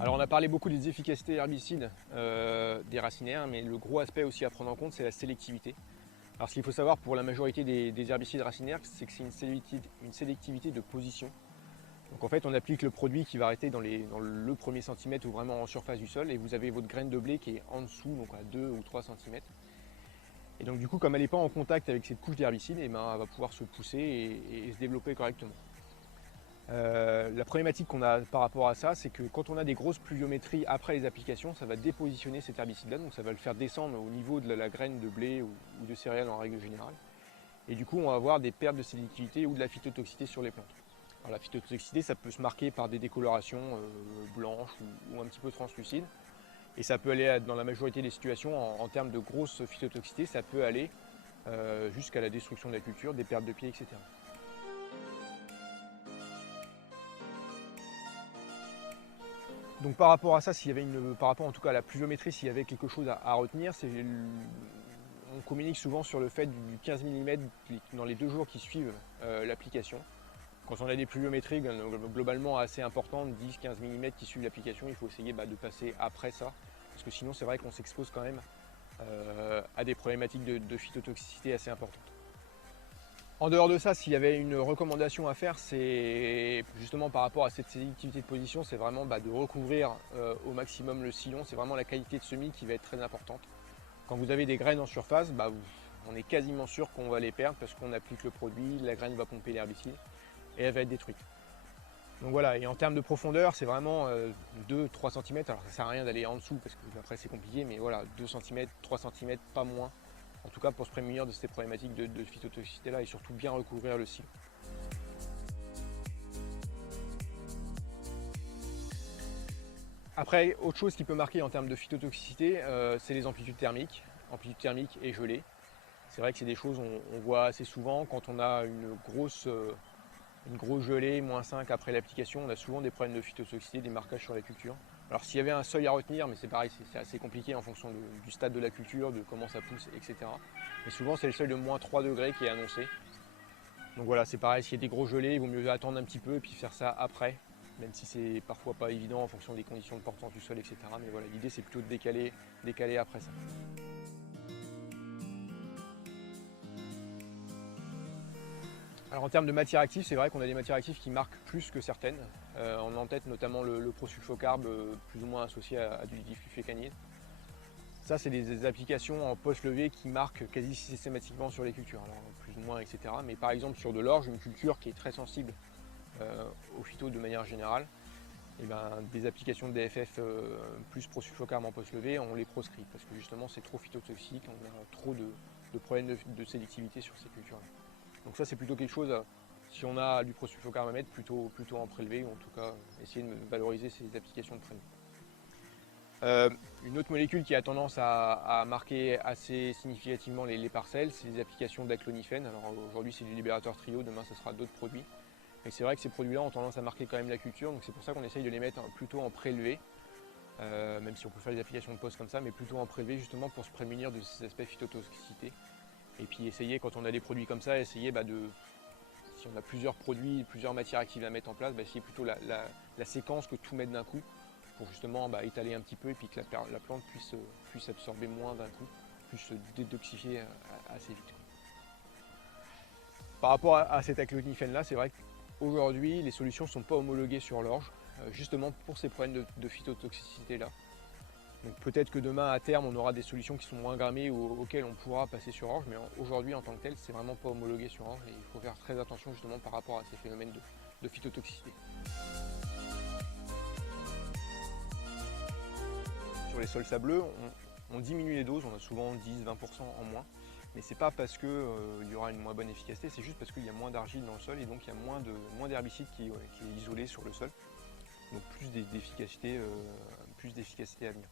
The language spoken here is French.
Alors on a parlé beaucoup des efficacités herbicides des racinaires, mais le gros aspect aussi à prendre en compte, c'est la sélectivité. Alors ce qu'il faut savoir pour la majorité des herbicides racinaires, c'est que c'est une sélectivité de position. Donc en fait on applique le produit qui va arrêter dans le premier centimètre ou vraiment en surface du sol, et vous avez votre graine de blé qui est en dessous, donc à 2 ou 3 centimètres. Et donc du coup comme elle n'est pas en contact avec cette couche d'herbicide, elle va pouvoir se pousser et se développer correctement. La problématique qu'on a par rapport à ça, c'est que quand on a des grosses pluviométries après les applications, ça va dépositionner cet herbicide-là, donc ça va le faire descendre au niveau de la graine de blé ou de céréales en règle générale. Et du coup, on va avoir des pertes de sélectivité ou de la phytotoxicité sur les plantes. Alors, la phytotoxicité, ça peut se marquer par des décolorations blanches ou un petit peu translucides. Et ça peut aller, dans la majorité des situations, en termes de grosse phytotoxicité, ça peut aller jusqu'à la destruction de la culture, des pertes de pieds, etc. Donc par rapport à ça, par rapport en tout cas à la pluviométrie, s'il y avait quelque chose à retenir, on communique souvent sur le fait du 15 mm dans les 2 jours qui suivent l'application. Quand on a des pluviométries globalement assez importantes, 10-15 mm qui suivent l'application, il faut essayer de passer après ça, parce que sinon c'est vrai qu'on s'expose quand même à des problématiques de phytotoxicité assez importantes. En dehors de ça, s'il y avait une recommandation à faire, c'est justement par rapport à cette sélectivité de position, c'est vraiment de recouvrir au maximum le sillon. C'est vraiment la qualité de semis qui va être très importante. Quand vous avez des graines en surface, on est quasiment sûr qu'on va les perdre parce qu'on applique le produit, la graine va pomper l'herbicide et elle va être détruite. Donc voilà, et en termes de profondeur, c'est vraiment 2-3 cm. Alors ça ne sert à rien d'aller en dessous parce que après c'est compliqué, mais voilà, 2 cm, 3 cm, pas moins. En tout cas pour se prémunir de ces problématiques de phytotoxicité là et surtout bien recouvrir le sillon. Après, autre chose qui peut marquer en termes de phytotoxicité, c'est les amplitudes thermiques et gelées. C'est vrai que c'est des choses qu'on voit assez souvent quand on a une grosse gelée, -5 après l'application, on a souvent des problèmes de phytotoxicité, des marquages sur la culture. Alors s'il y avait un seuil à retenir, mais c'est pareil, c'est assez compliqué en fonction du stade de la culture, de comment ça pousse, etc. Mais souvent c'est le seuil de -3 degrés qui est annoncé. Donc voilà, c'est pareil, s'il y a des gros gelées, il vaut mieux attendre un petit peu et puis faire ça après, même si c'est parfois pas évident en fonction des conditions de portance du sol, etc. Mais voilà, l'idée c'est plutôt de décaler après ça. Alors en termes de matières actives, c'est vrai qu'on a des matières actives qui marquent plus que certaines. On a en tête notamment le prosulfocarbe, plus ou moins associé à du diflufécanide. Ça, c'est des applications en post-levée qui marquent quasi systématiquement sur les cultures, alors plus ou moins, etc. Mais par exemple sur de l'orge, une culture qui est très sensible aux phytos de manière générale, et des applications de DFF plus prosulfocarbe en post-levée, on les proscrit parce que justement c'est trop phytotoxique, on a trop de problèmes de sélectivité sur ces cultures-là. Donc ça c'est plutôt quelque chose, si on a du prosulfocarbe à mettre, plutôt en prélevé, ou en tout cas essayer de valoriser ces applications de prélevé. Une autre molécule qui a tendance à marquer assez significativement les parcelles, c'est les applications d'aclonifène. Alors aujourd'hui c'est du libérateur trio, demain ce sera d'autres produits. Mais c'est vrai que ces produits-là ont tendance à marquer quand même la culture, donc c'est pour ça qu'on essaye de les mettre plutôt en prélevé, même si on peut faire des applications de pause comme ça, mais plutôt en prélevé justement pour se prémunir de ces aspects phytotoxicité. Et puis essayer, quand on a des produits comme ça, essayer si on a plusieurs produits, plusieurs matières actives à mettre en place, essayer plutôt la séquence que tout mettre d'un coup, pour justement étaler un petit peu et puis que la plante puisse absorber moins d'un coup, puisse se détoxifier assez vite. Par rapport à cet aclonifène là, c'est vrai qu'aujourd'hui les solutions ne sont pas homologuées sur l'orge, justement pour ces problèmes de phytotoxicité là. Donc peut-être que demain à terme on aura des solutions qui sont moins grammées ou auxquelles on pourra passer sur orge, mais aujourd'hui en tant que tel c'est vraiment pas homologué sur orge et il faut faire très attention justement par rapport à ces phénomènes de phytotoxicité. Sur les sols sableux, on diminue les doses, on a souvent 10-20% en moins, mais c'est pas parce qu'il y aura une moins bonne efficacité, c'est juste parce qu'il y a moins d'argile dans le sol et donc il y a moins d'herbicide qui est isolé sur le sol, donc plus d'efficacité à venir.